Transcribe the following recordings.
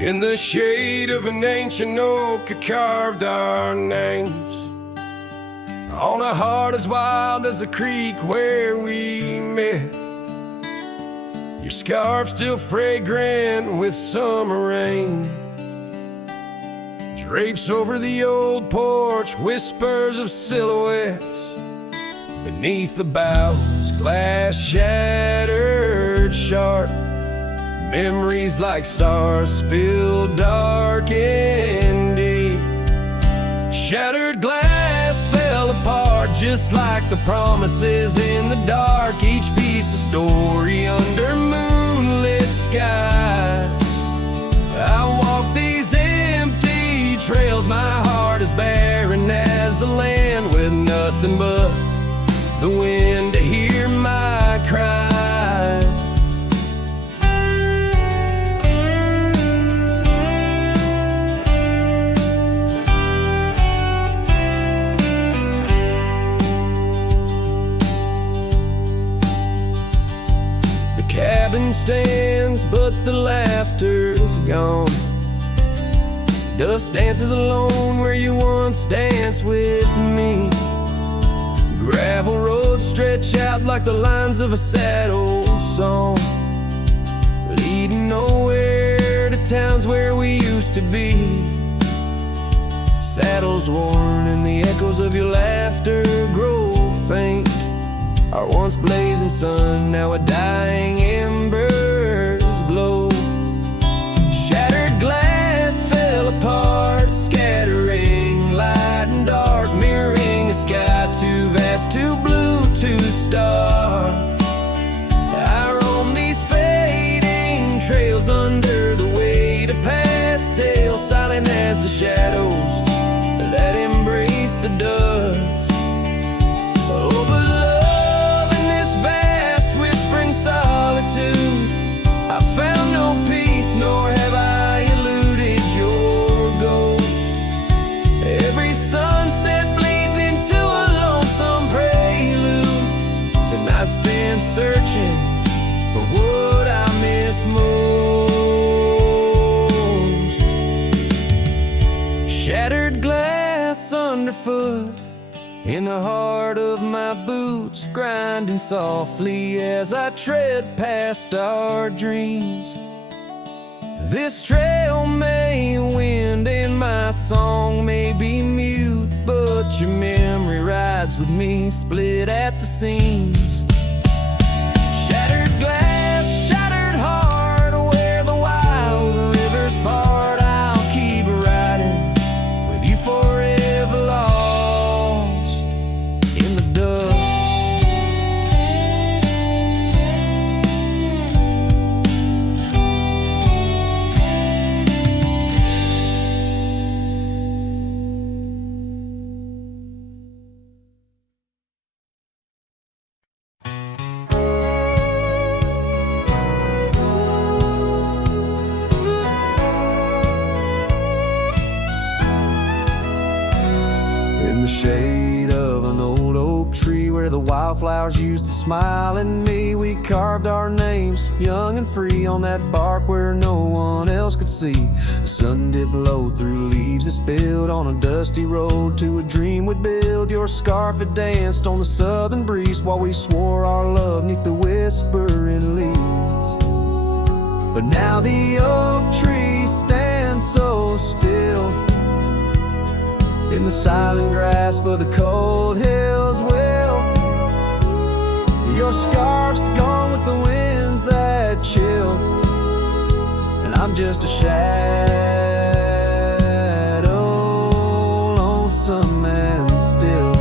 In the shade of an ancient oak, I carved our names on a heart as wild as the creek where we met. Your scarf still fragrant with summer rain drapes over the old porch, whispers of silhouettes beneath the boughs, glass shattered sharp. Memories like stars spilled dark and deep. Shattered glass fell apart just like the promises in the dark. Each piece a story under moonlit skies. I walk these empty trails, my heart is barren as the land, with nothing but the wind to hear my cries. Cabin stands, but the laughter's gone. Dust dances alone where you once danced with me. Gravel roads stretch out like the lines of a sad old song, leading nowhere to towns where we used to be. Saddles worn and the echoes of your laughter grow faint. Our once blazing sun, now a dying embers glow. Shattered glass fell apart, scattering light and dark, mirroring a sky too vast, too blue, too stark. I roam these fading trails under the weight of past tales, silent as the shadows that embrace the dust. Oh, but I found no peace, nor have I eluded your ghost. Every sunset bleeds into a lonesome prelude. Tonight spent searching for what I miss most. Shattered glass underfoot, in the heart of my boots, grinding softly as I tread past our dreams. This trail may wind and my song may be mute, but your memory rides with me, split at the seams. Shattered glass, shattered heart, where the wild rivers part, I'll keep riding with you forever lost in the dust. In the shade of an old oak tree where the wildflowers used to smile at me, we carved our names, young and free, on that bark where no one else could see. The sun did blow through leaves that spilled on a dusty road to a dream we'd build. Your scarf had danced on the southern breeze while we swore our love neath the whispering leaves. But now the oak tree stands so still in the silent grasp of the cold hills. Well, your scarf's gone with the winds that chill, and I'm just a shadow, lonesome and still.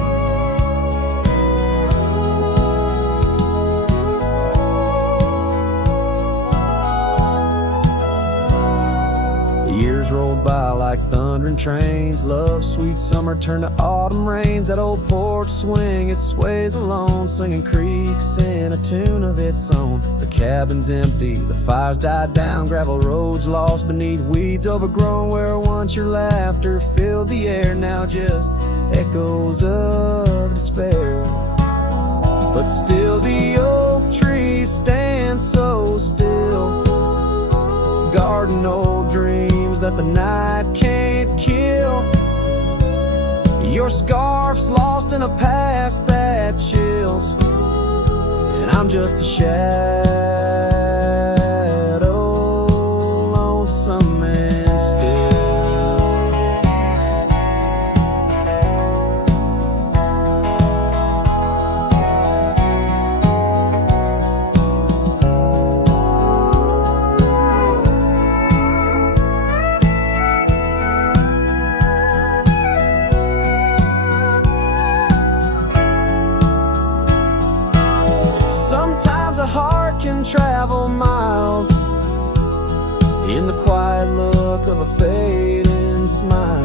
Years rolled by like thundering trains. Love's sweet summer turned to autumn rains. That old porch swing, it sways alone, singing creeks in a tune of its own. The cabin's empty, the fire's died down, gravel roads lost beneath weeds overgrown. Where once your laughter filled the air, now just echoes of despair. But still the oak tree stands so still, guarding old dreams that the night can't kill. Your scarf's lost in a past that chills, and I'm just a shadow, lonesome and still. Sometimes a heart can travel miles in the quiet look of a fading smile,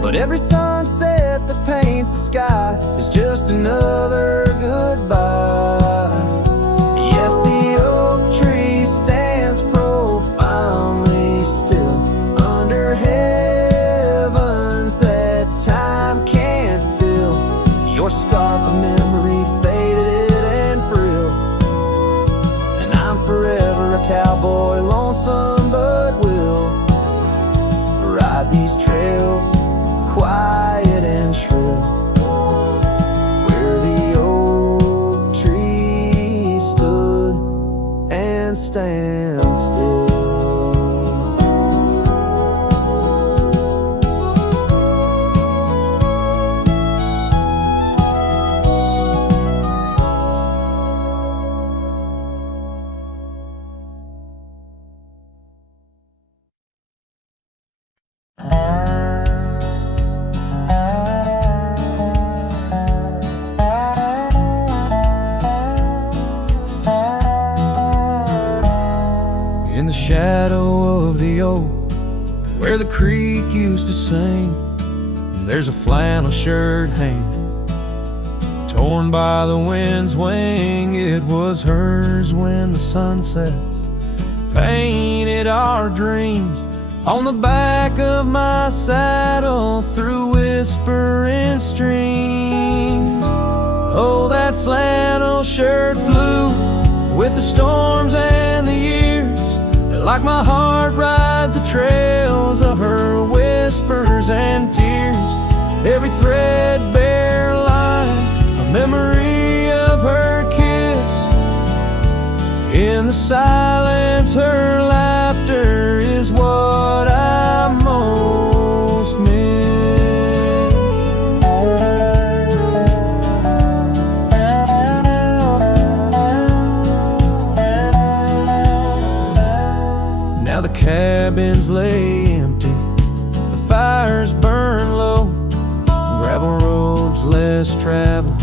but every sunset that paints the sky is just another goodbye. Yes, the oak tree stands profoundly still under heavens that time can't fill. Your scarf of memory faded and frilled, and I'm forever a cowboy, lonesome but will ride these trails quiet and shrill, where the oak tree stood and stands still. In the shadow of the oak, where the creek used to sing, there's a flannel shirt hanging, torn by the wind's wing. It was hers when the sun sets painted our dreams on the back of my saddle through whispering streams. Oh, that flannel shirt flew with the storms and the years, like my heart rides the trails of her whispers and tears. Every threadbare line, a memory of her kiss. In the silence, her laughter is what I most miss. Now the cabins lay empty, the fires burn low, gravel roads less traveled.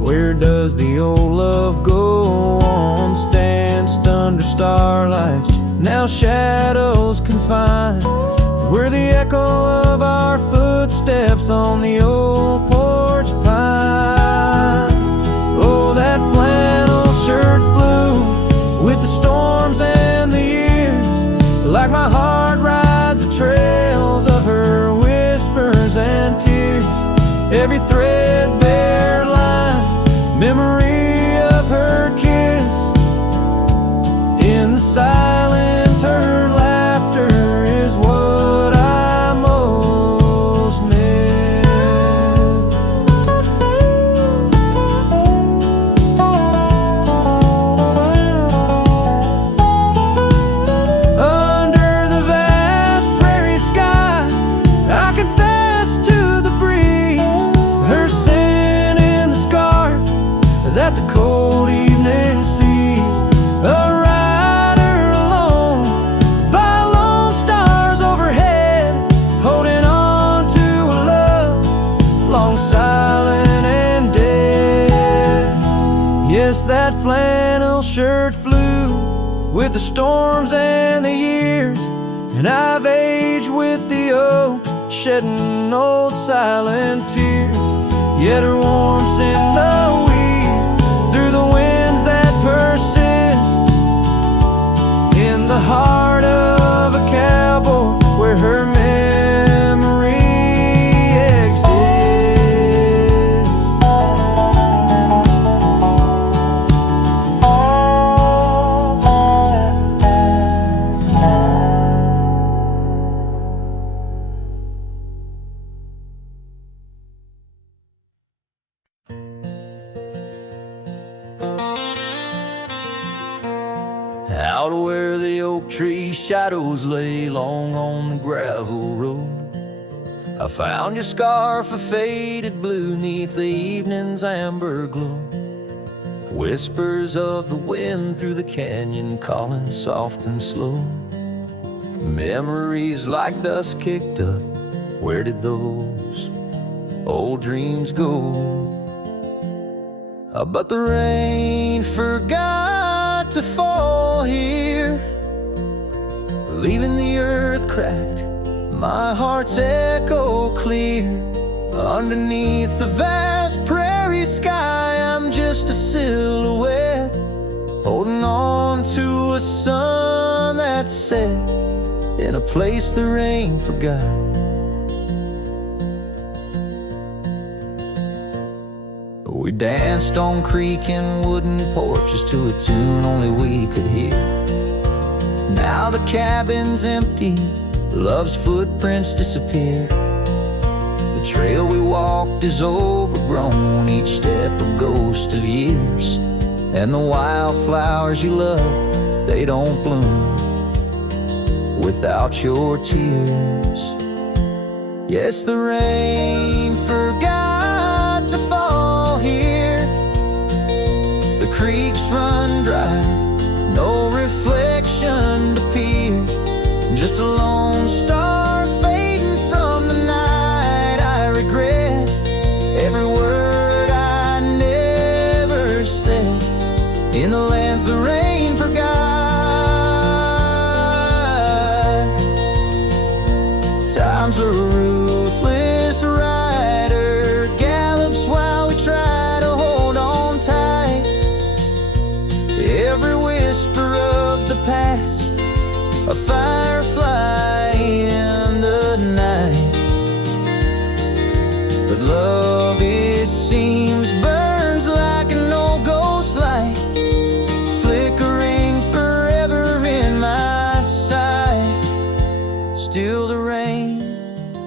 Where does the old love go on? Danced under starlights, now shadows confined. We're the echo of our footsteps on the old porch pines. Oh, that flannel shirt flew with the storms and the years, like my heart rides the trails of her whispers and tears. Every threadbare line, memory of her kiss. In the silence, her laughter is what I most miss. Under the vast prairie sky, I confess to the breeze, her scent in the scarf that the cold evening sees. A rider alone by lone stars overhead, holding on to a love long silent and dead. Yes, that flannel shirt flew with the storms and the years, and I've aged with the oaks, shedding old silent tears. Yet her warmth's in the weave, through the winds that persist, in the heart of a cowboy, where her memory exists. Out where the oak tree shadows lay long on the gravel road, I found your scarf of faded blue neath the evening's amber glow. Whispers of the wind through the canyon calling soft and slow. Memories like dust kicked up, where did those old dreams go? But the rain forgot to fall here, leaving the earth cracked, my heart's echo clear. Underneath the vast prairie sky, I'm just a silhouette, holding on to a sun that set in a place the rain forgot. We danced on creaking wooden porches to a tune only we could hear. Now the cabin's empty, love's footprints disappear. The trail we walked is overgrown, each step a ghost of years. And the wildflowers you love, they don't bloom without your tears. Yes, the rain forgot to fall here. The creeks run dry, no reflection to peer. Just a lone star fading from the night. I regret every word I never said in the lands the rain forgot. Time's a ruthless rider, gallops while we try to hold on tight. Every whisper of the past, a firefly in the night. But love, it seems, burns like an old ghost light, flickering forever in my sight. Still the rain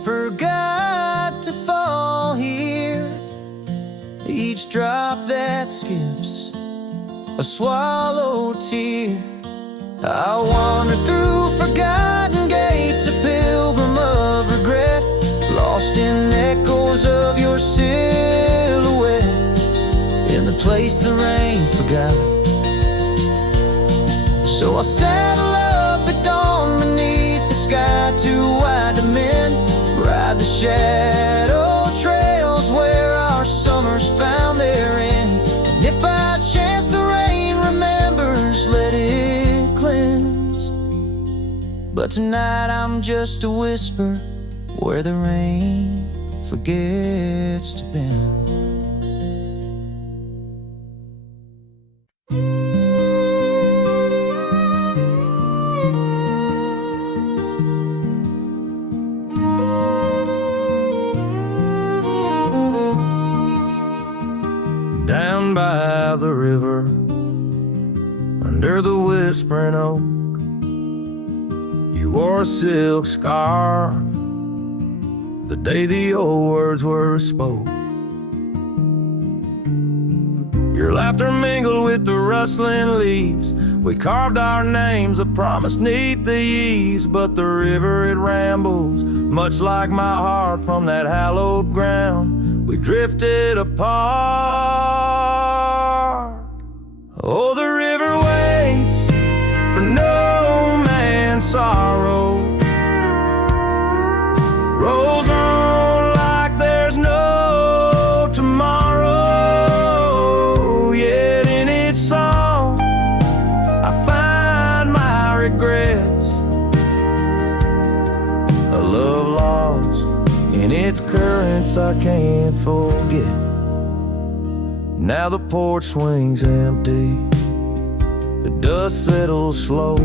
forgot to fall here. Each drop that skips a swallowed tear. I wander through forgotten gates, a pilgrim of regret, lost in echoes of your silhouette, in the place the rain forgot. So I saddle up at dawn beneath the sky, too wide to mend, ride the shadow trails where our summers found their end. And if by chance the rain remembers, let it cleanse. But tonight I'm just a whisper where the rain forgets to bend. Down by the river, under the whispering oak, you wore a silk scarf the day the old words were spoke. Your laughter mingled with the rustling leaves. We carved our names, a promise neath the eaves. But the river, it rambles, much like my heart from that hallowed ground. We drifted apart. Oh, the river waits for no man's sorrow, rolls on like there's no tomorrow. Yet in its song I find my regrets, a love lost in its currents I can't forget. Now the porch swings empty, the dust settles slow,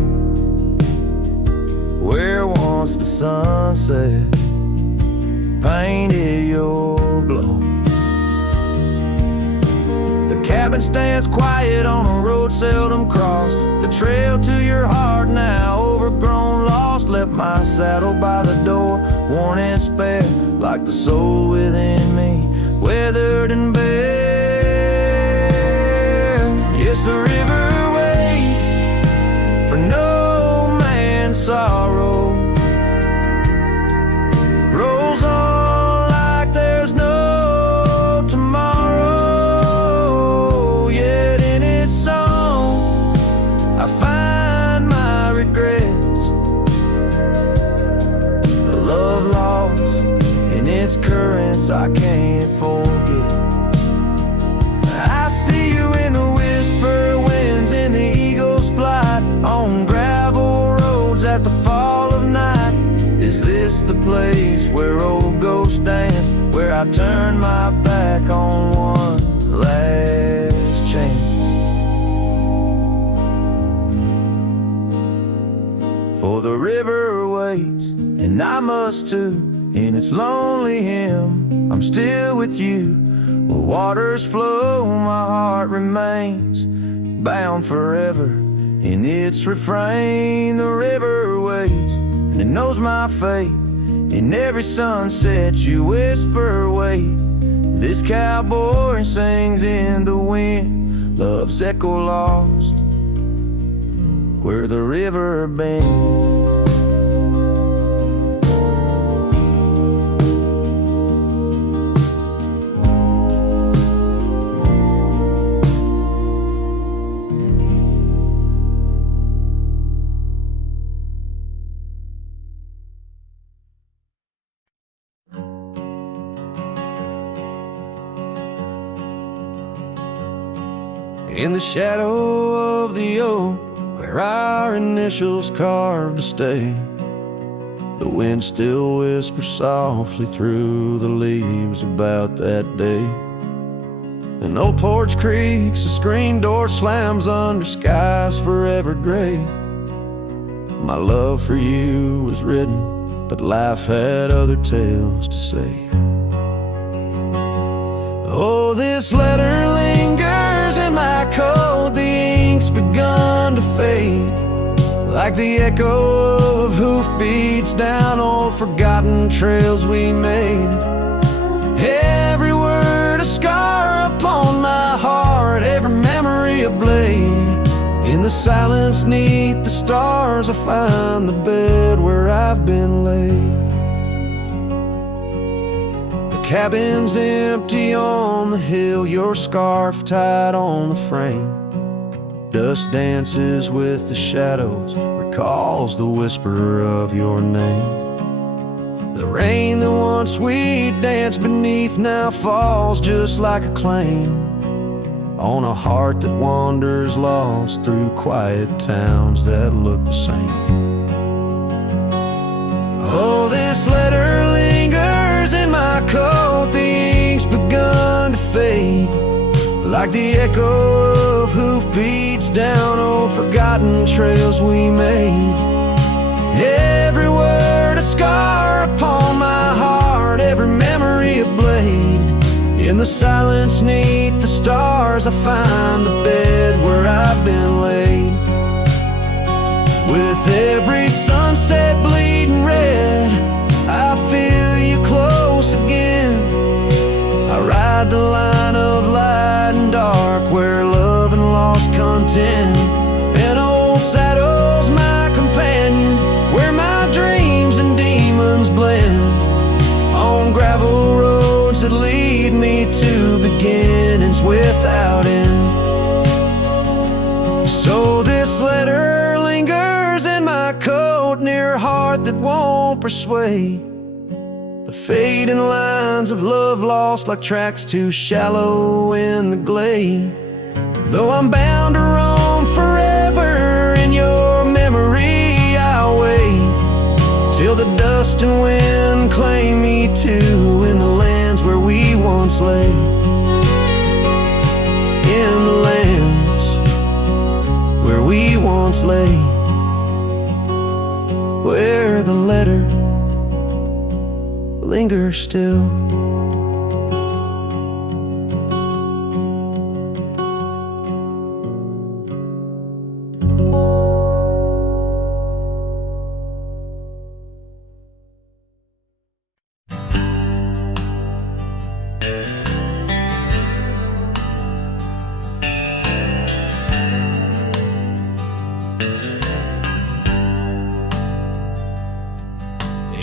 where once the sunset painted your glow. The cabin stands quiet on a road seldom crossed. The trail to your heart now overgrown, lost. Left my saddle by the door, worn and spare, like the soul within me, weathered and bare. Yes, the river waits for turn my back on one last chance. For the river waits, and I must too, in its lonely hymn. I'm still with you. Where waters flow, my heart remains bound forever in its refrain. The river waits, and it knows my fate. In every sunset you whisper, wait. This cowboy sings in the wind, love's echo lost where the river bends. In the shadow of the oak, where our initials carved to stay, the wind still whispers softly through the leaves about that day. An old porch creaks, a screen door slams under skies forever gray. My love for you was written, but life had other tales to say. Oh, this letter lingers in my coat, the ink's begun to fade, like the echo of hoofbeats down old forgotten trails we made. Every word a scar upon my heart, every memory a blade. In the silence neath the stars I find the bed where I've been laid. Cabin's empty on the hill, your scarf tied on the frame. Dust dances with the shadows, recalls the whisper of your name. The rain that once we danced beneath now falls just like a claim on a heart that wanders lost through quiet towns that look the same. Oh, this letter lingers in my coat, the ink's begun to fade, like the echo of hoofbeats down old forgotten trails we made. Every word a scar upon my heart, every memory a blade. In the silence neath the stars I find the bed where I've been laid. With every sunset bleeding red, I feel you close again. I ride the line of light and dark where love and lost content. An old saddle's my companion, where my dreams and demons blend. On gravel roads that lead me to beginnings without end. So this letter lingers in my coat, near a heart that won't persuade. The fading lines of love lost like tracks too shallow in the glade. Though I'm bound to roam forever in your memory, I'll wait till the dust and wind claim me too in the lands where we once lay. In the lands where we once lay, where the letter lingers still.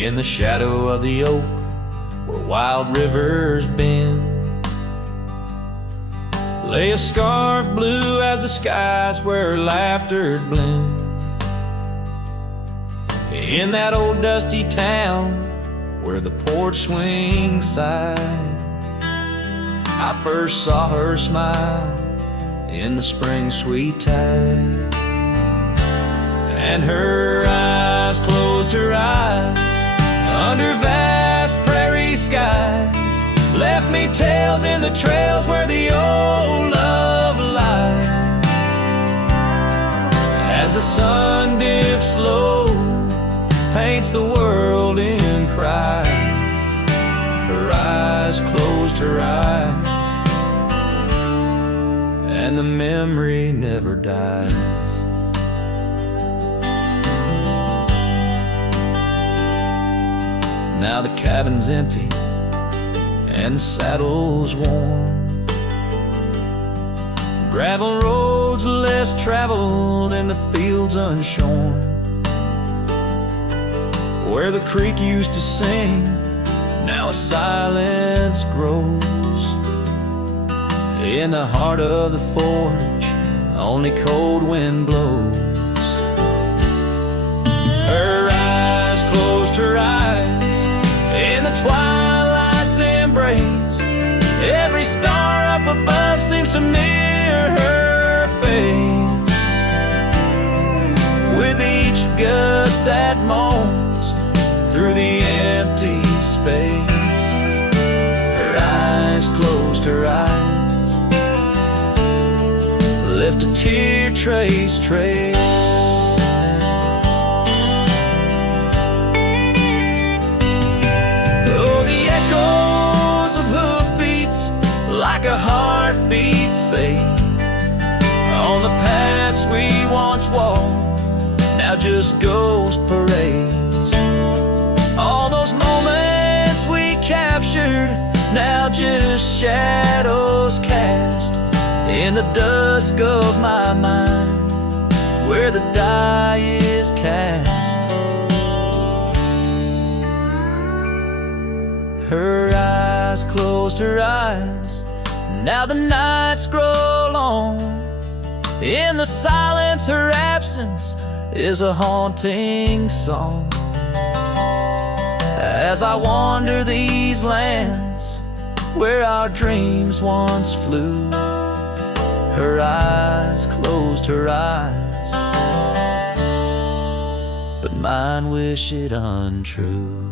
In the shadow of the oak, where wild rivers bend, lay a scarf blue as the skies where laughter blend. In that old dusty town where the porch swings sighed, I first saw her smile in the spring sweet tide. And her eyes closed her eyes under vast prairie skies, left left me tales in the trails where the old love lies. As the sun dips low, paints the world in cries. Her eyes closed her eyes, and the memory never dies. Now the cabin's empty and the saddle's worn. Gravel roads less traveled and the fields unshorn. Where the creek used to sing, now a silence grows. In the heart of the forge, only cold wind blows. Her eyes closed her eyes in the twilight's embrace. Every star up above seems to mirror her face. With each gust that moans through the empty space, her eyes closed her eyes, left a tear trace. Oh, the echoes of hoofbeats like a heartbeat fade on the paths we once walked, now just ghost parades. All those moments we captured, now just shadows cast in the dusk of my mind, where the die is cast. Her eyes closed her eyes, now the nights grow long. In the silence, her absence is a haunting song. As I wander these lands where our dreams once flew, her eyes closed her eyes, but mine wish it untrue.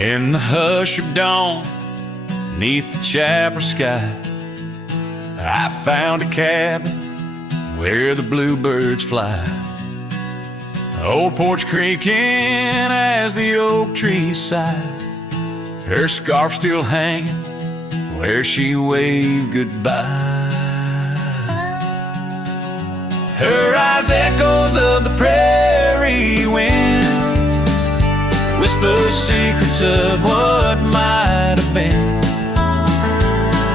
In the hush of dawn, neath the chapel sky, I found a cabin where the bluebirds fly. Old porch creaking as the oak trees sigh, her scarf still hanging where she waved goodbye. Her eyes echoes of the prairie wind, whisper secrets of what might have been.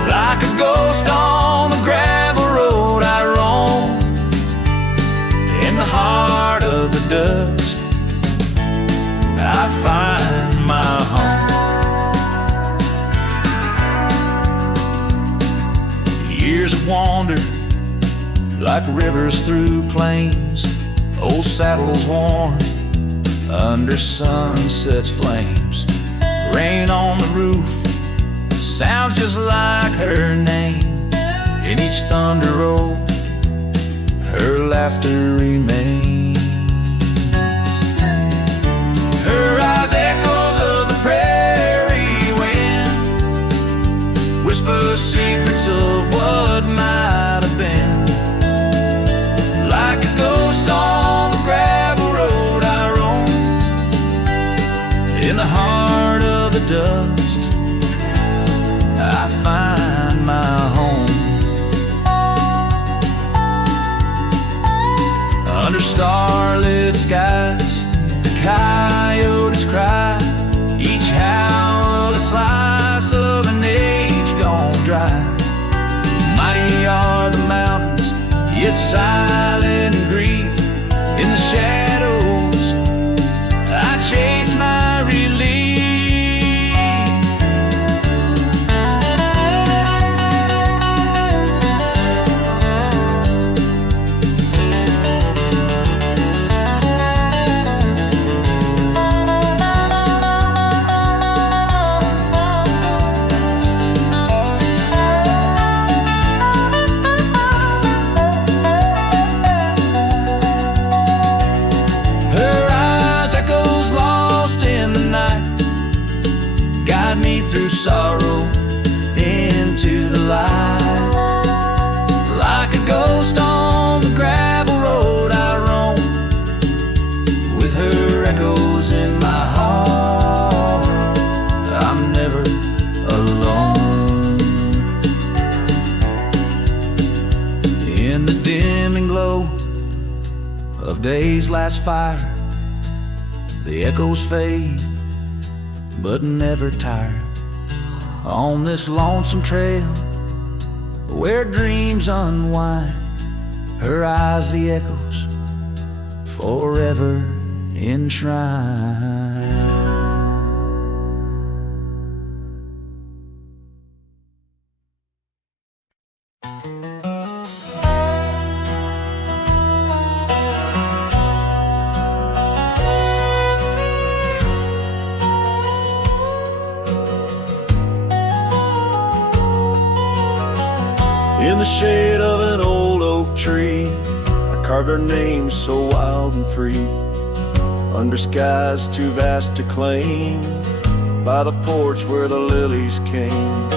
Like a ghost on the gravel road I roam, in the heart of the dust I find my home. Years have wandered like rivers through plains, old saddles worn under sunset's flames. Rain on the roof sounds just like her name. In each thunder roll, her laughter remains. Her eyes echoes of the prairie wind, whisper secrets of what might have been. Like a ghost on the gravel road I roam, in the heart of the dust I find my home. Under starlit skies, the coyotes cry, each howl a slice of an age gone dry. Mighty are the mountains, yet silent in grief. In the shadows I chase my relief. In the dimming glow of day's last fire, the echoes fade, but never tire. On this lonesome trail where dreams unwind, her eyes the echoes forever enshrined. In the shade of an old oak tree, I carved our names so wild and free, under skies too vast to claim, by the porch where the lilies came.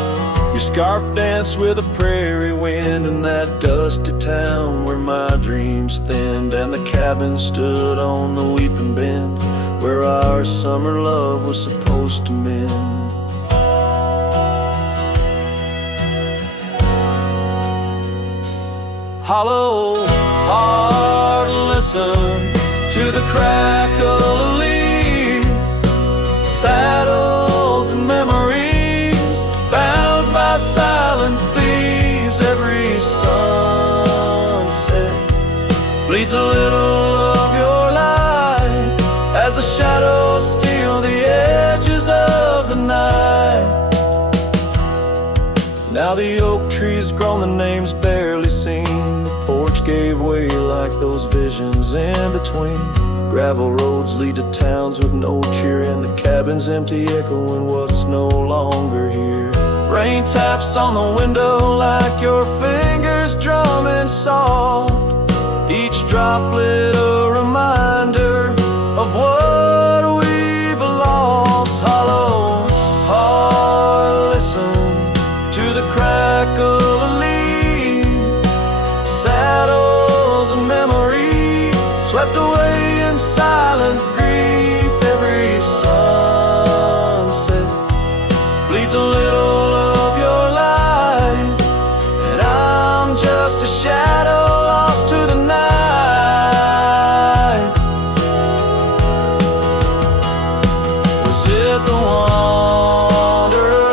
Your scarf danced with a prairie wind in that dusty town where my dreams thinned, and the cabin stood on the weeping bend where our summer love was supposed to mend. Hollow heart, listen to the crackle of leaves, saddles and memories bound by silent thieves. Every sunset bleeds a little of your light as the shadows steal the edges of the night. Now the oak tree's grown, the name's barely seen. The porch gave way like those visions in between. Gravel roads lead to towns with no cheer, and the cabin's empty, echoing what's no longer here. Rain taps on the window like your fingers drumming soft, each droplet a reminder of what we've lost. Hollow heart, listen to the crackle of leaves, saddles and memories swept away in silent grief. Every sunset bleeds a little of your light, and I'm just a shadow lost to the night. Was it the wanderer,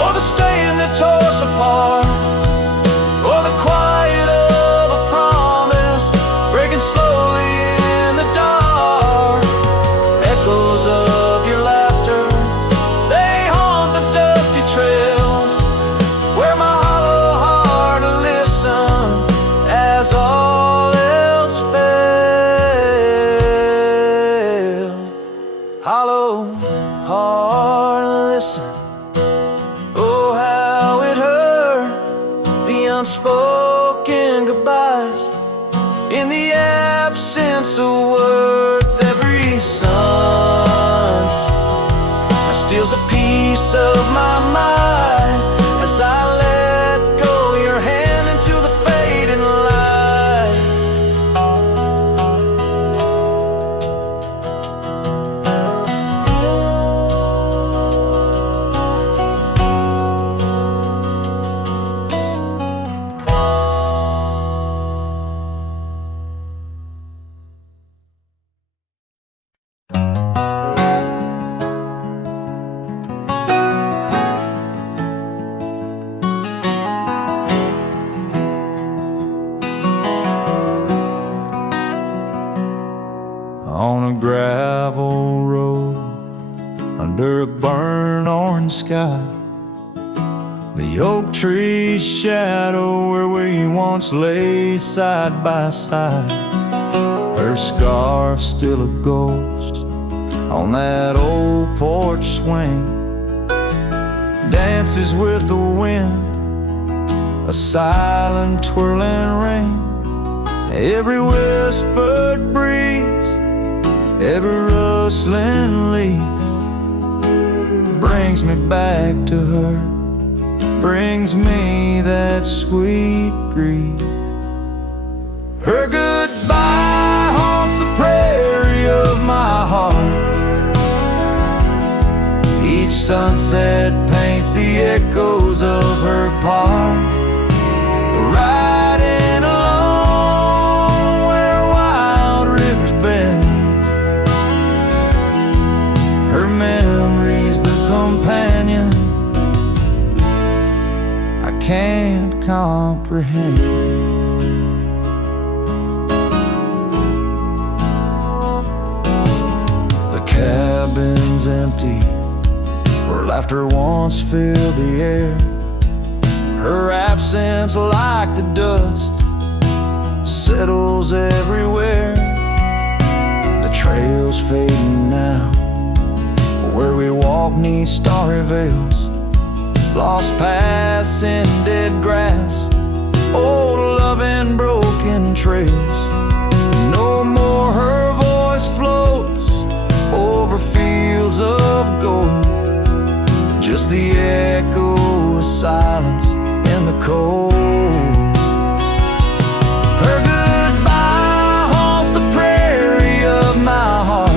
or the stain that tore us apart, or the quiet of a promise breaking slowly in the dark? Echoes of your laughter, they haunt the dusty trails where my hollow heart listened as all else failed. Hollow heart, listen. Oh, how it hurt, the unspoken goodbyes in the absence of words. Every sunset steals a piece of my mind as I let go your hand into the fading light. On a gravel road under a burnt orange sky, the oak tree's shadow where we once lay side by side. Her scarf still a ghost on that old porch swing, dances with the wind, a silent twirling ring. Every whispered breeze, every rustling leaf brings me back to her, brings me that sweet grief. Her goodbye haunts the prairie of my heart. Each sunset paints the echoes of her part, riding comprehend. The cabin's empty, where laughter once filled the air. Her absence, like the dust, settles everywhere. The trail's fading now, where we walk neath starry veils, lost paths in dead grass, old love and broken trails. No more her voice floats over fields of gold, just the echo of silence in the cold. Her goodbye haunts the prairie of my heart.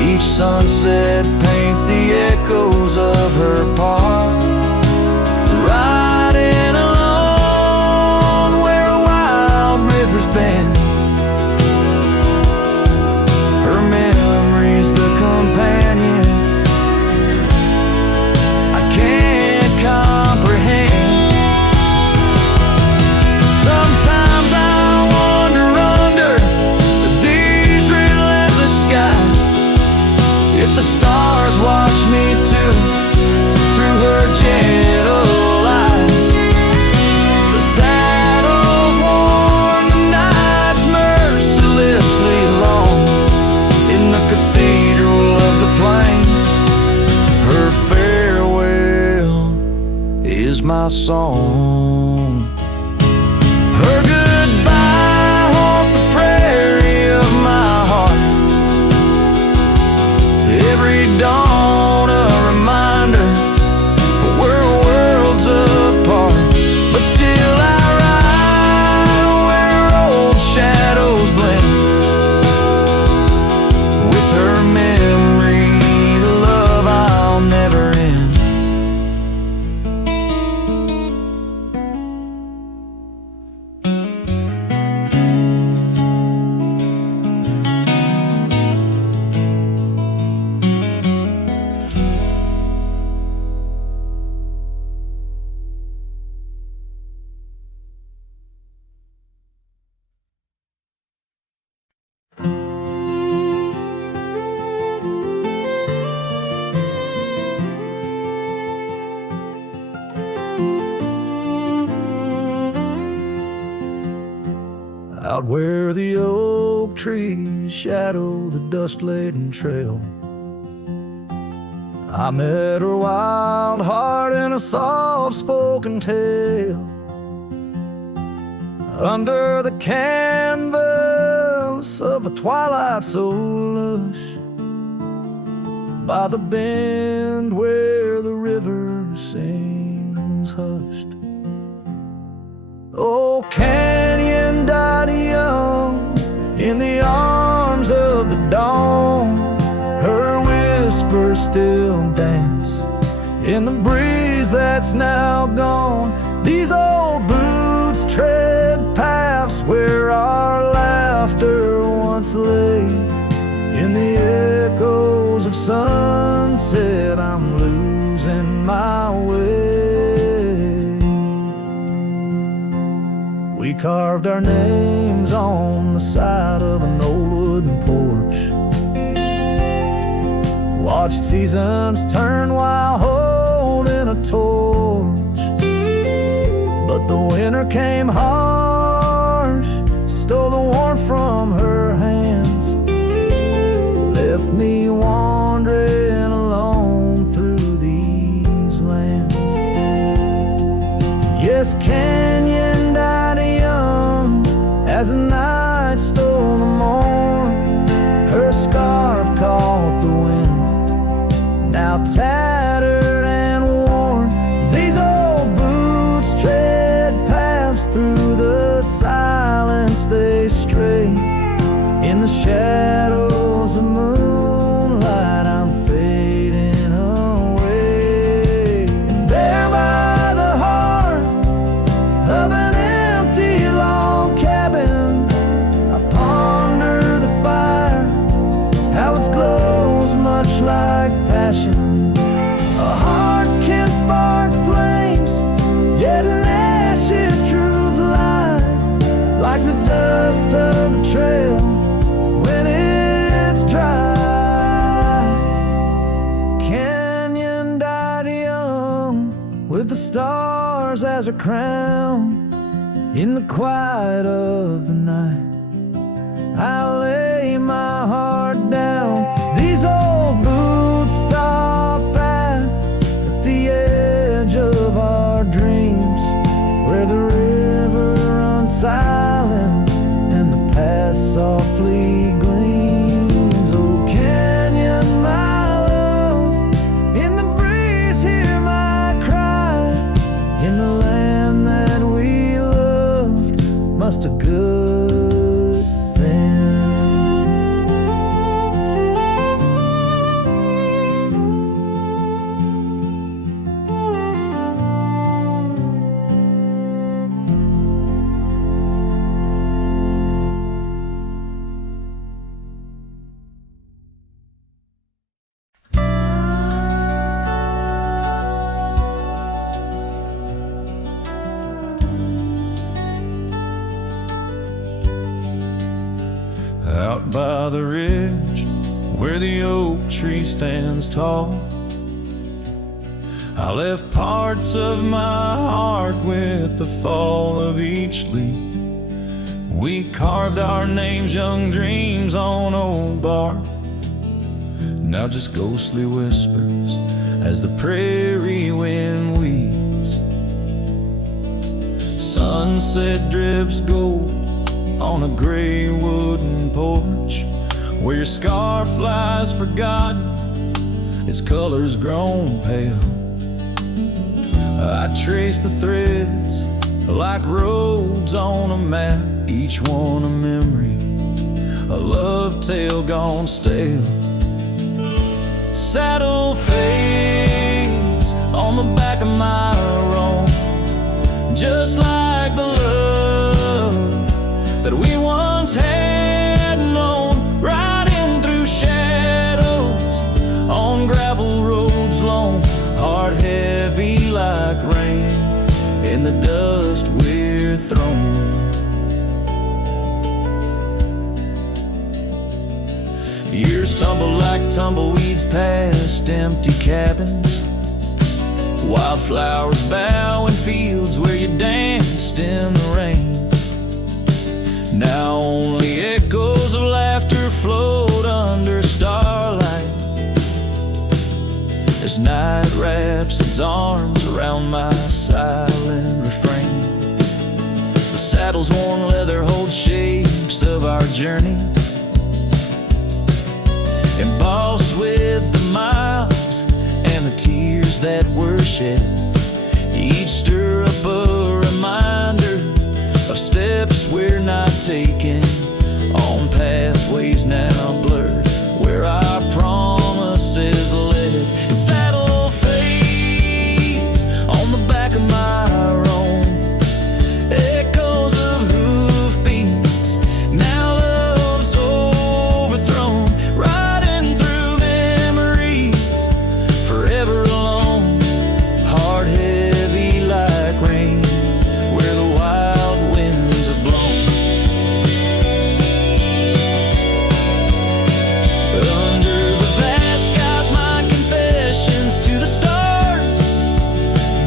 Each sunset paints the echoes of her part. Riding alone where wild rivers bend, her memory's the companion I can't comprehend. Sometimes I wander under these relentless skies, if the stars watch me too, through her gentle eyes. The saddles worn, the nights mercilessly long, in the cathedral of the plains, her farewell is my song. Her goodbye haunts the prairie of my heart. Every dawn a reminder we're worlds apart, but still I ride where old shadows blend, with her memory, the love I'll never end. Out where the oak trees shadow the dust-laden trail, I met her wild heart in a soft-spoken tale. Under the canvas of a twilight so lush, by the bend where the river sings hushed. Oh, canyon died young in the arms of the dawn. Her whispers still dance in the breeze that's now gone. These old boots tread paths where our laughter once lay. In the echoes of sunset, I'm losing my way. We carved our names on the side of an old wooden porch, watched seasons turn while holding a torch. But the winter came harsh, stole the warmth from her hands, left me wandering alone through these lands. Yes, canyon died young as the night stole the morn. Her scarf caught the wind, now tattered and worn. These old boots tread paths through the silence they stray. In the shadows of moonlight, I'm fading away. And there by the hearth crown. In the quiet of the night, I lay my heart down. These old boots stop at the edge of our dreams, where the river runs silent and the past softly gleams. Oh, canyon, my love, in the breeze hear my cry. In the land that we loved, must a good thing. Out by the ridge where the oak tree stands tall, I left parts of my heart with the fall of each leaf. We carved our names, young dreams on old bark. Now just ghostly whispers as the prairie wind weaves. Sunset drips gold on a gray wooden porch, where your scarf lies forgotten, its colors grown pale. I trace the threads like roads on a map, each one a memory, a love tale gone stale. Saddle fades on the back of my roan, just like the love that we once had known, riding through shadows on gravel roads long, heart heavy like rain in the dust we're thrown. Years tumble like tumbleweeds past empty cabins, wildflowers bow in fields where you danced in the rain. Now only echoes of laughter float under starlight as night wraps its arms around my silent refrain. The saddle's worn leather holds shapes of our journey, embossed with the miles and the tears that were shed. Each stir up a reminder of steps we're not taking, on pathways now blurred where our promises led. Saddle fades on the back of my roan, echoes of hoofbeats, now love's overthrown, riding through memories forever alone, heart heavy like rain where the wild winds have blown. Under the vast skies, my confessions to the stars,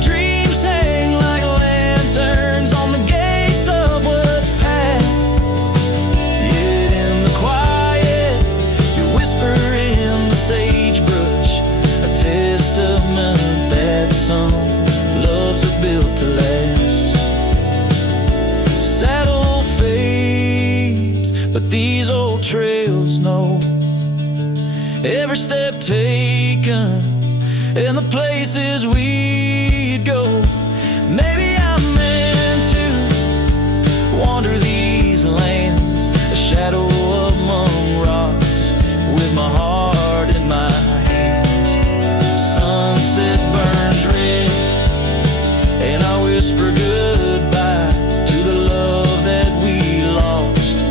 dreams hang like lanterns on the gates of what's past. Yet in the quiet, you whisper in the sagebrush, a testament that some loves are built to last. Saddle fades, but these old trails know every step taken and the places we'd go. Maybe I'm meant to wander these lands, a shadow among rocks, with my heart in my hands. Sunset burns red, and I whisper goodbye to the love that we lost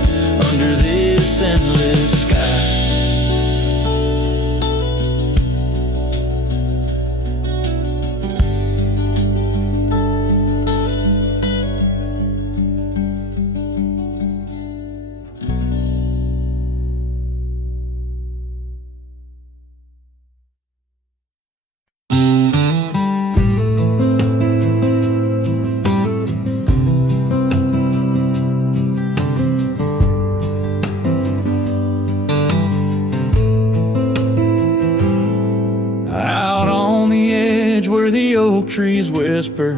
under this endless sky. trees whisper.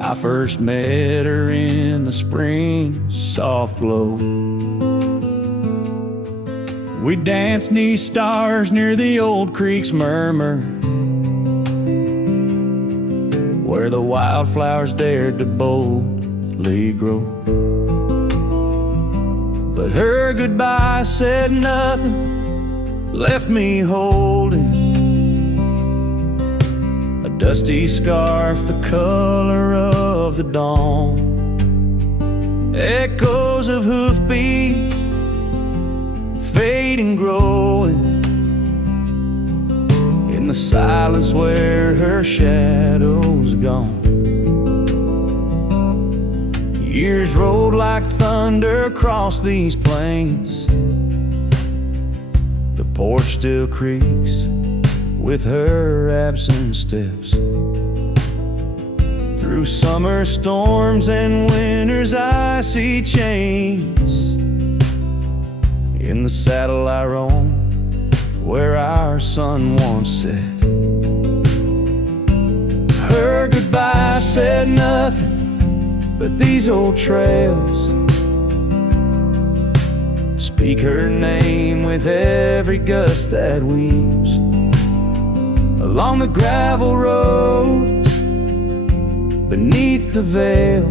I first met her in the spring's soft glow. We danced 'neath stars near the old creek's murmur, where the wildflowers dared to boldly grow. But her goodbye said nothing, left me holding a dusty scarf the color of the dawn. Echoes of hoofbeats, fading, growing in the silence where her shadow's gone. Years rolled like thunder across these plains. The porch still creaks with her absent steps. Through summer storms and winter's icy chains, in the saddle I roam where our sun once set. Her goodbye said nothing but these old trails speak her name with every gust that weaves along the gravel road beneath the veil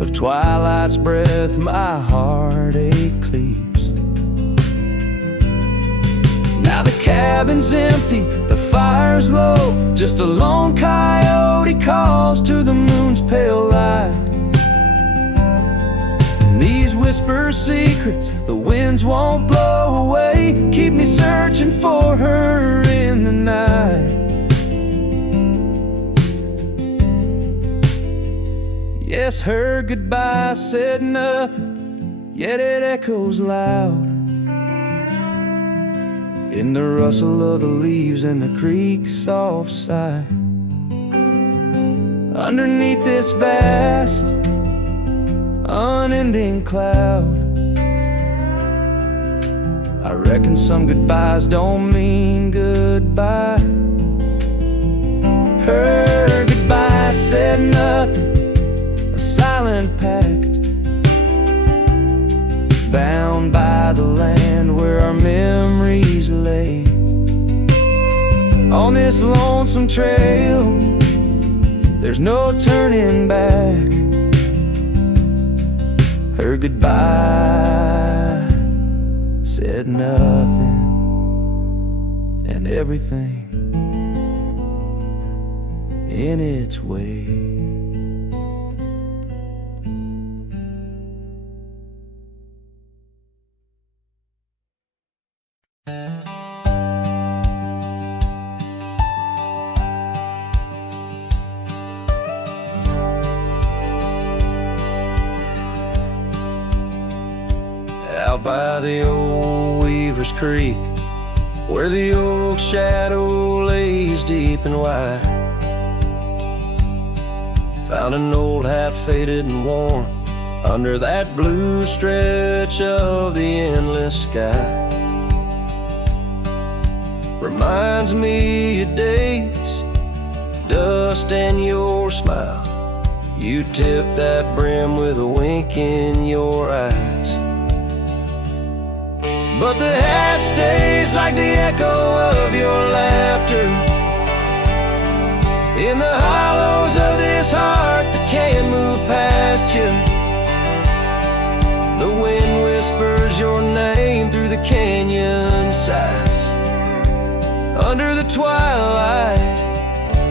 of twilight's breath. My heartache cleaves. Now the cabin's empty, the fire's low, just a lone coyote calls to the moon's pale light. And these whisper secrets the winds won't blow away, keep me searching for her in the night. Yes, her goodbye said nothing, yet it echoes loud in the rustle of the leaves and the creek's soft sigh. Underneath this vast, unending cloud, I reckon some goodbyes don't mean goodbye. Her goodbye said nothing, a silent pact, bound by the land where our memories lay. On this lonesome trail, there's no turning back. Her goodbye said nothing, and everything in its way. Out by the old Weaver's Creek, where the oak shadow lays deep and wide, found an old hat faded and worn under that blue stretch of the endless sky. Reminds me of days, dust and your smile. You tipped that brim with a wink in your eyes. But the hat stays like the echo of your laughter in the hollows of this heart that can't move past you. The wind whispers your name through the canyon sighs, under the twilight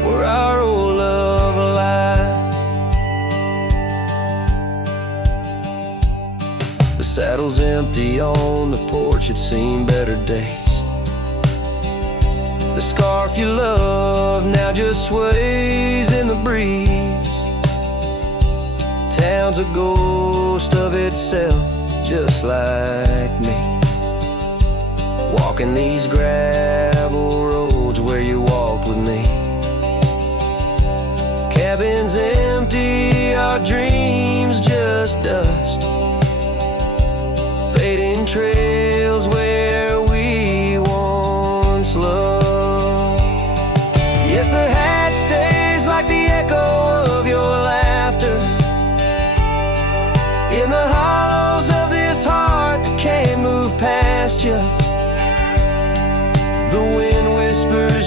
where our old love lies. The saddle's empty on the porch, it's seen better days. The scarf you love now just sways in the breeze. Town's a ghost of itself, just like me, walking these gravel roads where you walked with me. Cabin's empty, our dreams just dust, fading trails where we once loved.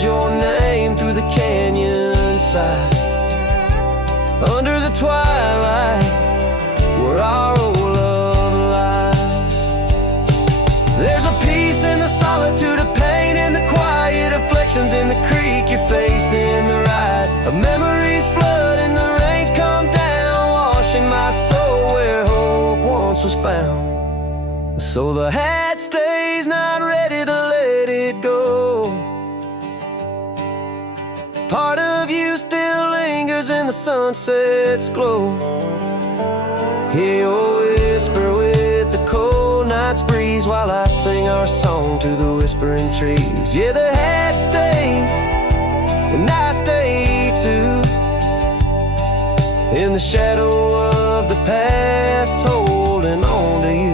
whispers your name through the canyon side. Under the twilight, where our old love lies. There's a peace in the solitude, a pain in the quiet, afflictions in the creek you're facing the ride. Of memories flood and the rains come down, washing my soul where hope once was found. So the hat stays not ready to let it go. Part of you still lingers in the sunset's glow. Hear your whisper with the cold night's breeze, while I sing our song to the whispering trees. Yeah, the hat stays, and I stay too, in the shadow of the past, holding on to you.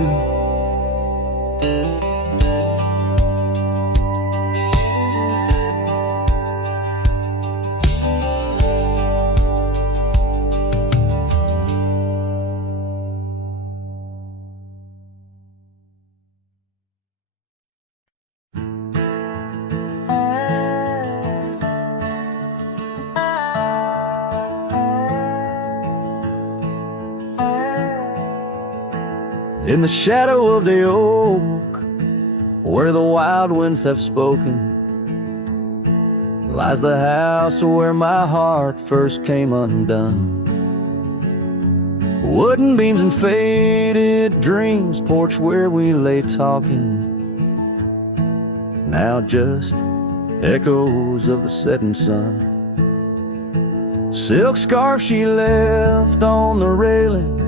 In the shadow of the oak, where the wild winds have spoken, lies the house where my heart first came undone. Wooden beams and faded dreams, porch where we lay talking, now just echoes of the setting sun. Silk scarf she left on the railing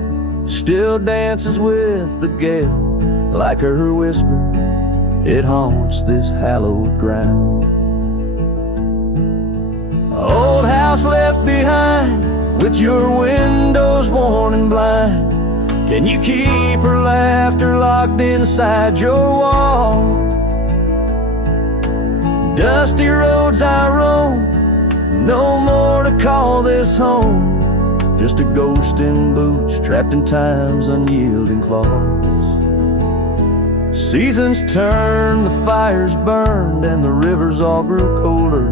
still dances with the gale, like her whisper, it haunts this hallowed ground. Old house left behind, with your windows worn and blind, can you keep her laughter locked inside your wall? Dusty roads I roam, no more to call this home, just a ghost in boots, trapped in time's unyielding claws. Seasons turned, the fires burned, and the rivers all grew colder,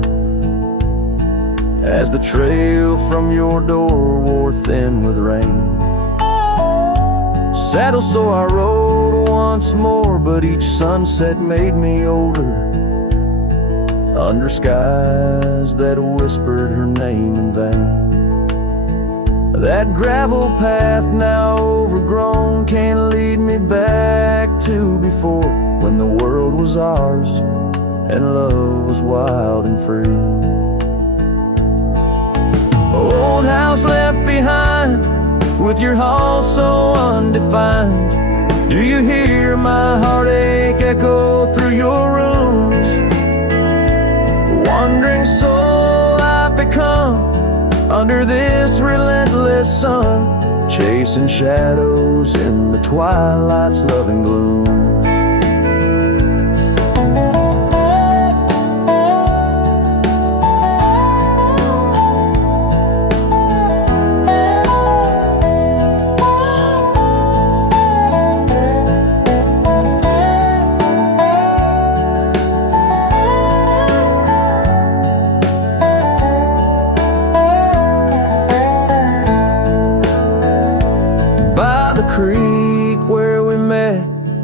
as the trail from your door wore thin with rain. Saddle so I rode once more, but each sunset made me older, under skies that whispered her name in vain. That gravel path now overgrown can't lead me back to before, when the world was ours and love was wild and free. Old house left behind, with your hall so undefined, do you hear my heartache echo through your rooms? Wandering soul I've become, under this relentless sun, chasing shadows in the twilight's loving gloom.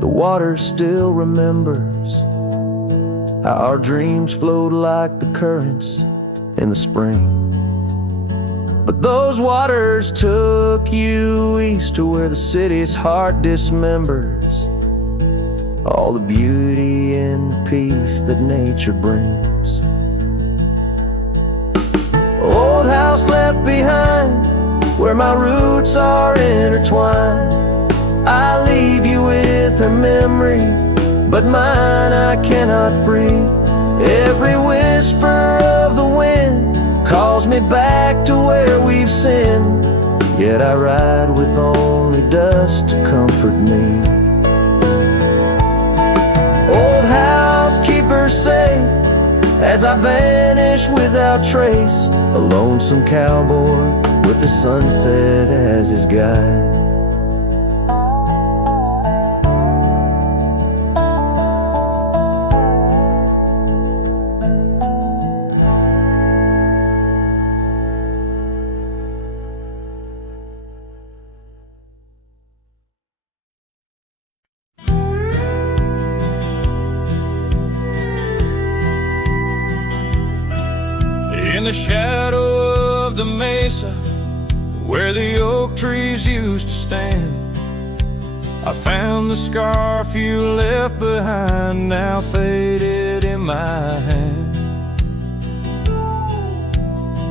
Water still remembers how our dreams flowed like the currents in the spring. But those waters took you east to where the city's heart dismembers all the beauty and peace that nature brings. Old house left behind, where my roots are intertwined, I leave you with her memory, but mine I cannot free. Every whisper of the wind calls me back to where we've sinned, yet I ride with only dust to comfort me. Old house, keep her safe as I vanish without trace, a lonesome cowboy with the sunset as his guide. the shadow of the mesa where the oak trees used to stand, I found the scarf you left behind, now faded in my hand.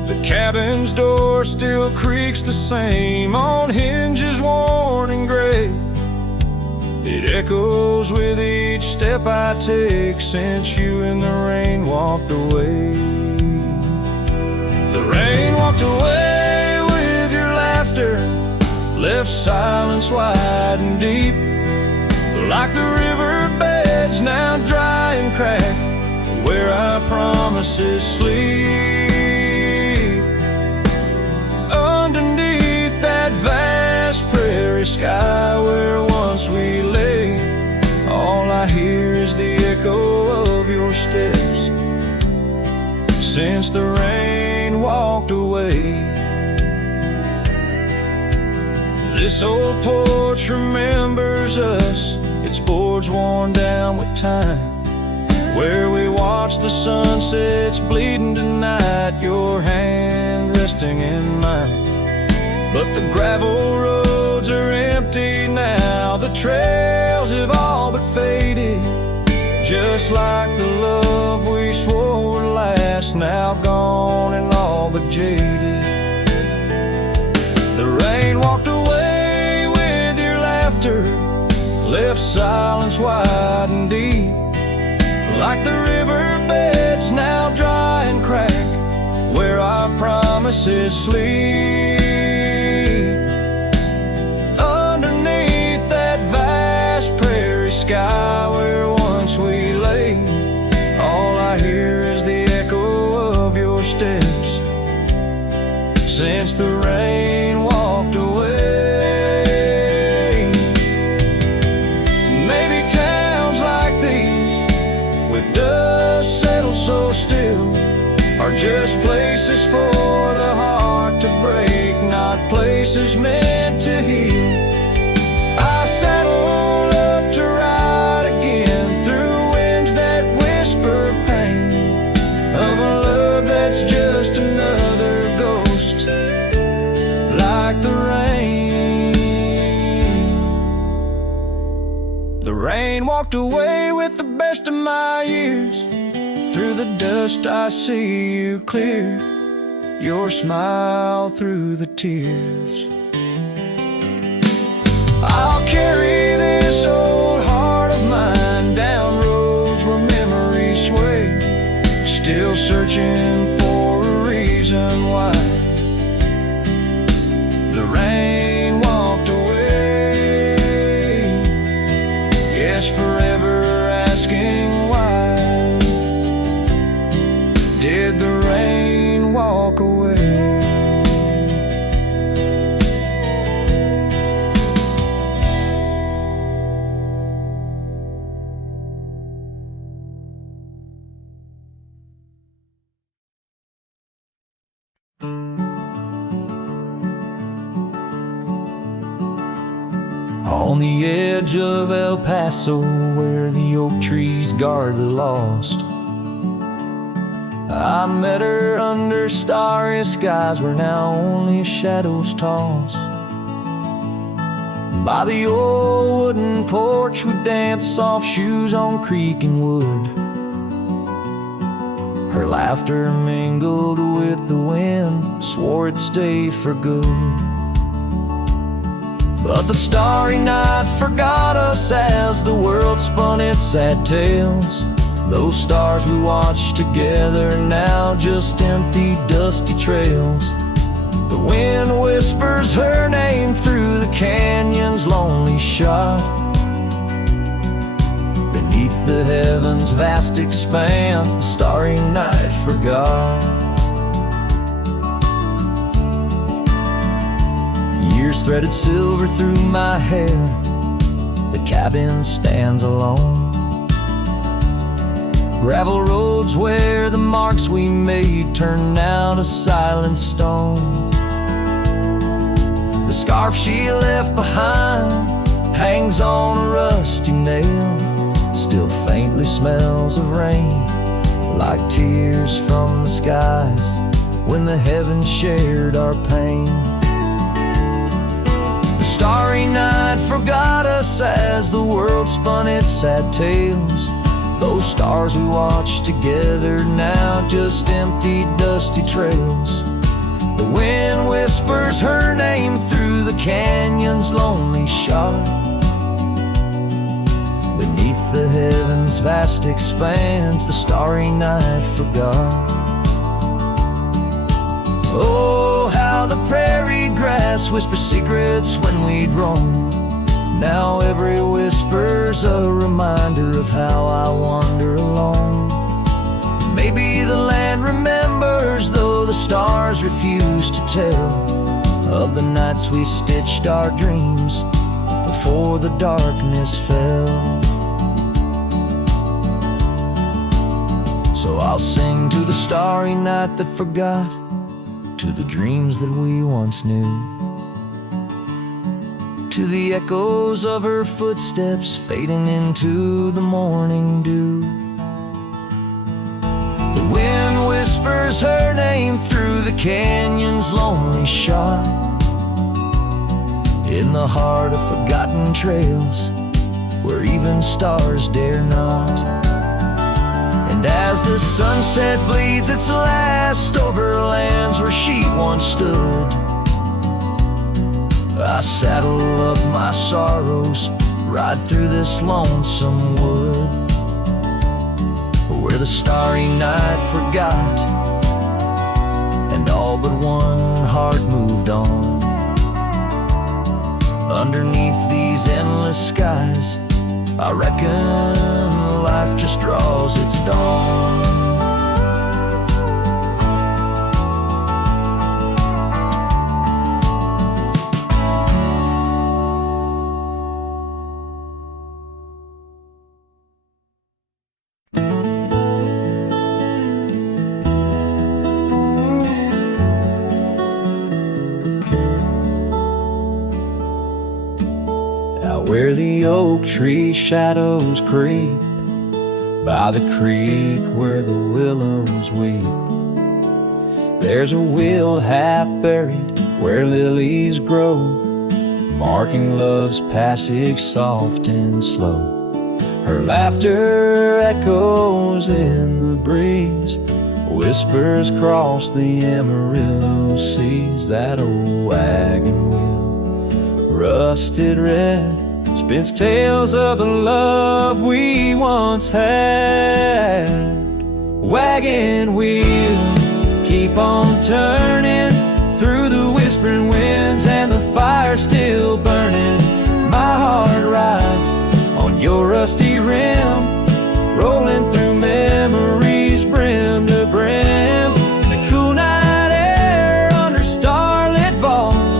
The cabin's door still creaks the same on hinges worn and gray. It echoes with each step I take since you in the rain walked away. The rain walked away with your laughter, left silence wide and deep, like the riverbeds now dry and cracked, where our promises sleep. Underneath that vast prairie sky where once we lay, all I hear is the echo of your steps since the rain walked away. This old porch remembers us, its boards worn down with time, where we watch the sunsets bleeding tonight, your hand resting in mine. But the gravel roads are empty now, the trails have all but faded, just like the love we swore would last, now gone and all but jaded. The rain walked away with your laughter, left silence wide and deep, like the riverbeds now dry and cracked, where our promises sleep. Underneath that vast prairie sky where once we lay, all I hear is the echo of your steps since the rain walked away. Maybe towns like these, with dust settled so still, are just places for the heart to break, not places meant to heal. I saddle up to ride again through winds that whisper pain of a love that's just another ghost, like the rain. The rain walked away with the best of my years. Through the dust I see you clear, your smile through the tears. I'll carry this old heart of mine down roads where memories sway, still searching for a reason why the rain walked away. Yes, forever asking why did the rain walk away? On the edge of El Paso, where the oak trees guard the lost, I met her under starry skies where now only shadows toss. By the old wooden porch we danced, soft shoes on creek and wood. Her laughter mingled with the wind, swore it'd stay for good. But the starry night forgot us as the world spun its sad tales. Those stars we watched together now just empty, dusty trails. The wind whispers her name through the canyon's lonely shot. Beneath the heavens' vast expanse, the starry night forgot. Years threaded silver through my hair, the cabin stands alone. Gravel roads where the marks we made turn now to silent stone. The scarf she left behind hangs on a rusty nail, still faintly smells of rain, like tears from the skies when the heavens shared our pain. The starry night forgot us as the world spun its sad tales. Those stars we watched together now just empty, dusty trails. The wind whispers her name through the canyon's lonely shot. Beneath the heavens' vast expanse, the starry night forgot. Oh, how the prairie grass whispers secrets when we'd roam. Now every whisper's a reminder of how I wander alone. Maybe the land remembers, though the stars refuse to tell, of the nights we stitched our dreams before the darkness fell. So I'll sing to the starry night that forgot, to the dreams that we once knew, to the echoes of her footsteps fading into the morning dew. The wind whispers her name through the canyon's lonely shot, in the heart of forgotten trails where even stars dare not. And as the sunset bleeds its last over lands where she once stood, I saddle up my sorrows, ride through this lonesome wood, where the starry night forgot, and all but one heart moved on. Underneath these endless skies, I reckon life just draws its dawn. Where the oak tree shadows creep, by the creek where the willows weep, there's a wheel half buried where lilies grow, marking love's passage soft and slow. Her laughter echoes in the breeze, whispers cross the Amarillo seas. That old wagon wheel, rusted red, spins tales of the love we once had. Wagon wheel, keep on turning through the whispering winds and the fire still burning. My heart rides on your rusty rim, rolling through memories brim to brim. In the cool night air under starlit vaults,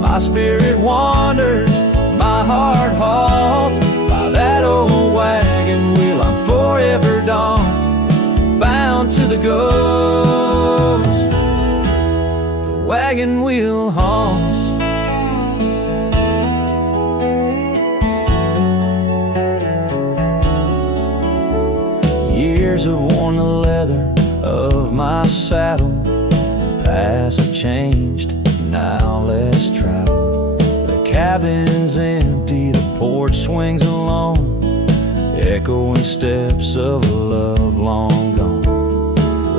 my spirit wanders, my heart halts. By that old wagon wheel I'm forever gone, bound to the ghost the wagon wheel haunts. Years have worn the leather of my saddle, paths have changed, now let's travel. The cabin's empty, the porch swings alone, echoing steps of a love long gone.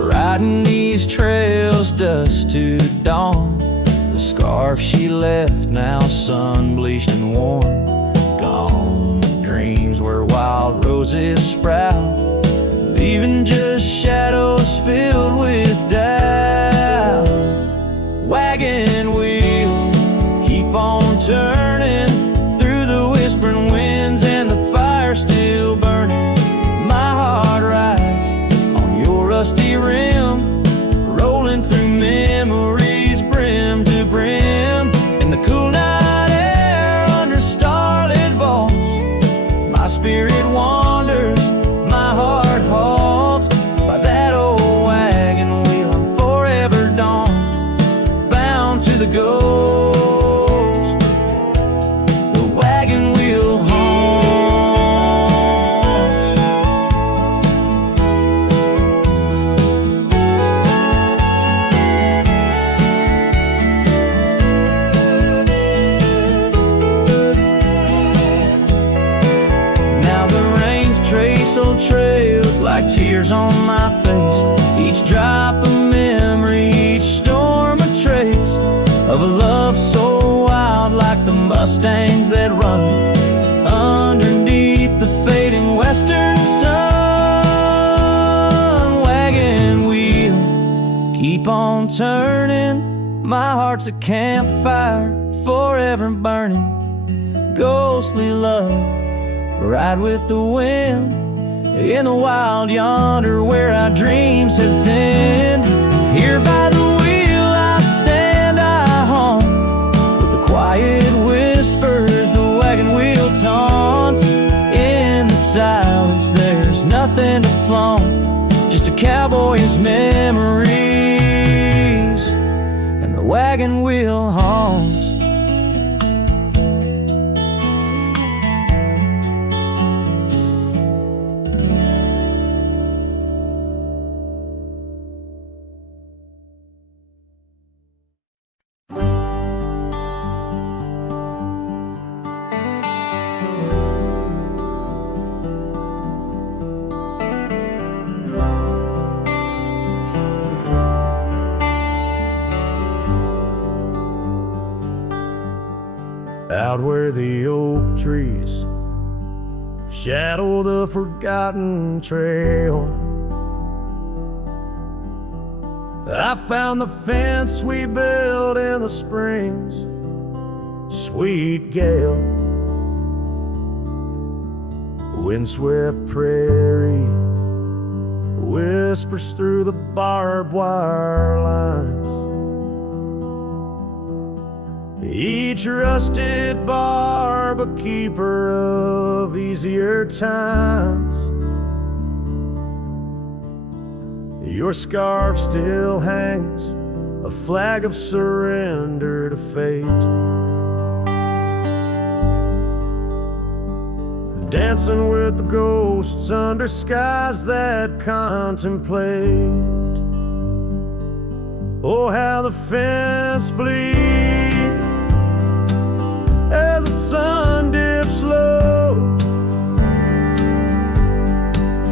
Riding these trails dusk to dawn, the scarf she left now sun-bleached and worn, gone. Dreams where wild roses sprout, leaving just shadows filled with doubt. Wagon wheel, keep on turning through the whispering winds and the fire still burning. My heart rides on your rusty rim, rolling through memories brim to brim. In the cool night air under starlit vaults, my spirit wanders, my heart halts. By that old wagon wheel I'm forever gone, bound to the ghost the wagon wheel haunts. this old trail's like tears on my face. Each drop a memory, each storm a trace of a love so wild, like the Mustangs that run underneath the fading western sun. Wagon wheel, keep on turning. My heart's a campfire, forever burning. Ghostly love, ride with the wind. In the wild yonder where our dreams have thinned. Here by the wheel I stand, I hum with the quiet whispers the wagon wheel taunts. In the silence there's nothing to flaunt, just a cowboy's memories, and the wagon wheel haunts. Out where the oak trees shadow the forgotten trail, I found the fence we built in the spring's sweet gale. Windswept prairie whispers through the barbed wire lines. Each rusted barb a keeper of easier times. Your scarf still hangs, a flag of surrender to fate. Dancing with the ghosts under skies that contemplate. Oh, how the fence bleeds as the sun dips low.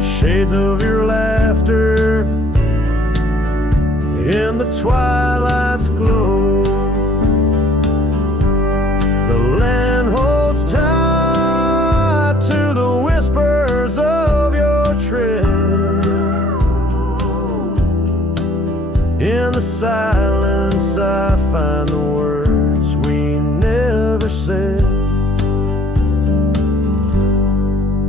Shades of your laughter in the twilight's glow. The land holds tight to the whispers of your tread. In the silence I find the words we never said.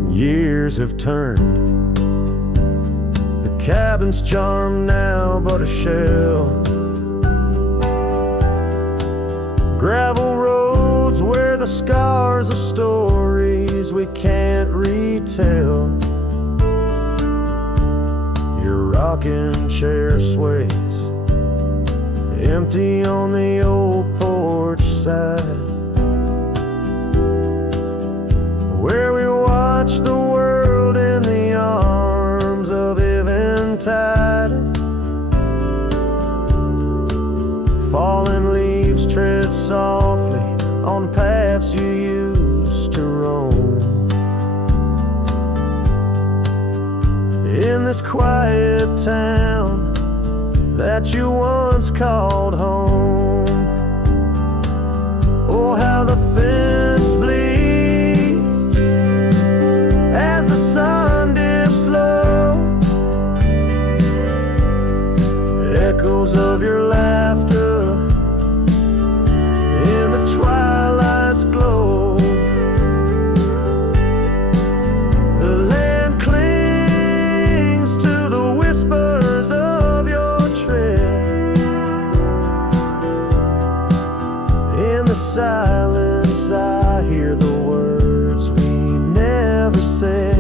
Years have turned, the cabin's charm now but a shell. Gravel roads where the scars of stories we can't retell. Your rocking chair sways empty on the old porch side, where we watch the world in the arms of eventide. Fallen leaves tread softly on paths you used to roam. In this quiet town that you once called home. Oh, how the fence bleeds as the sun dips low. Echoes of your laughter in the twilight's glow. The land clings to the whispers of your tread. In the silence I hear the words we never said.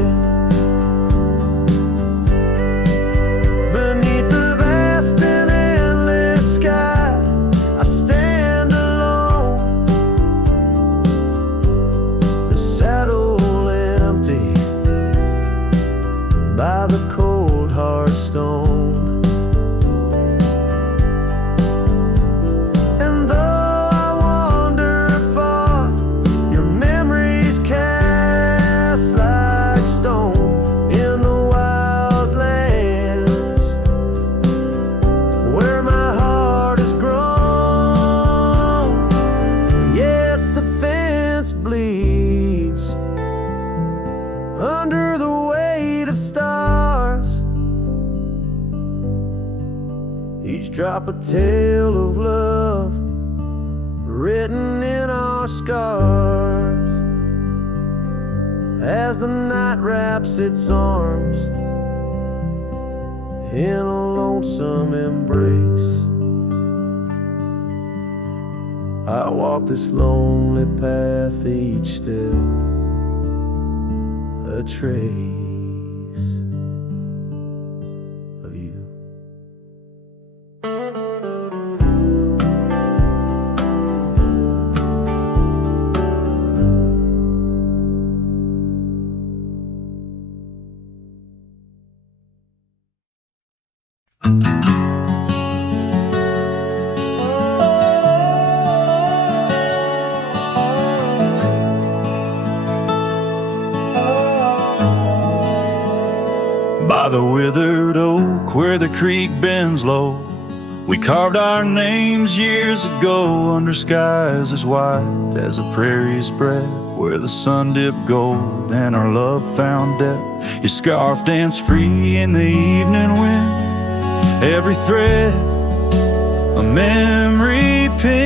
Beneath the vast and endless sky I stand alone, the saddle empty by the cold hard stone. And though I wander drop a tale of love written in our scars as the night wraps its arms in a lonesome embrace. I walk this lonely path, each step a trace of you. By the withered oak where the creek bends low, we carved our names years ago under skies as wide as a prairie's breath, where the sun dipped gold and our love found depth. Your scarf danced free in the evening wind, every thread a memory pinned.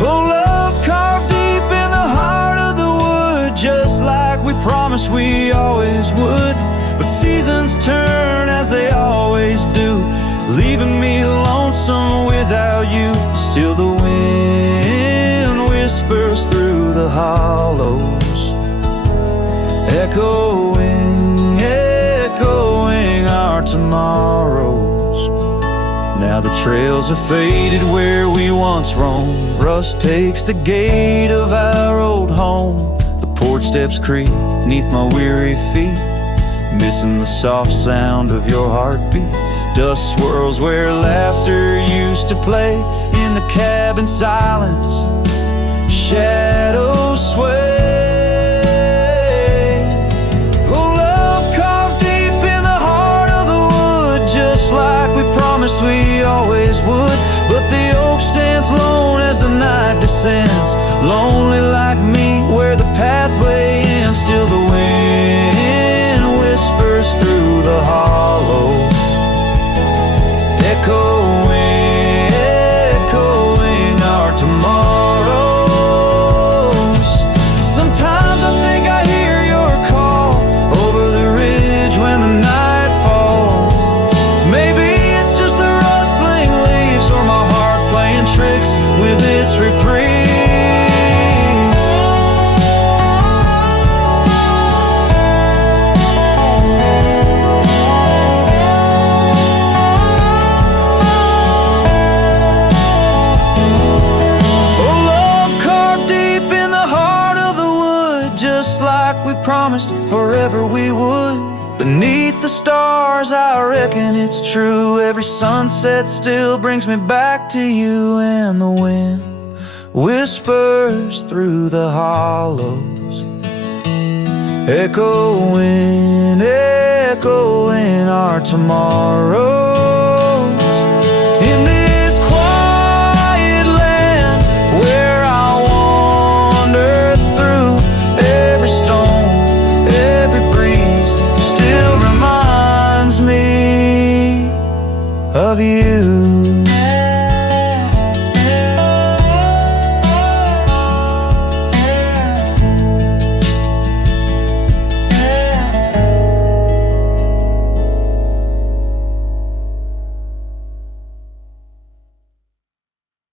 Oh, love carved deep in the heart of the wood, just like we promised we always would. But seasons turn as they always do, leaving me lonesome without you. Still the wind whispers through the hollows, echoing, echoing our tomorrows. Now the trails have faded where we once roamed, rust takes the gate of our old home. The porch steps creak neath my weary feet, missing the soft sound of your heartbeat. Dust swirls where laughter used to play, in the cabin silence shadows sway. Oh, love carved deep in the heart of the wood, just like we promised we always would. But the oak stands lone as the night descends, lonely like me where the pathway ends. Still the wind whispers through the hollows, echoing, echoing our tomorrows. Sometimes I think I hear your call over the ridge when the night falls. Maybe it's just the rustling leaves or my heart playing tricks with its reprise. Promised forever we would. Beneath the stars, I reckon it's true. Every sunset still brings me back to you. And the wind whispers through the hollows, echoing, echoing our tomorrows. In this quiet land where I wander through, every stone, every breeze still reminds me of you.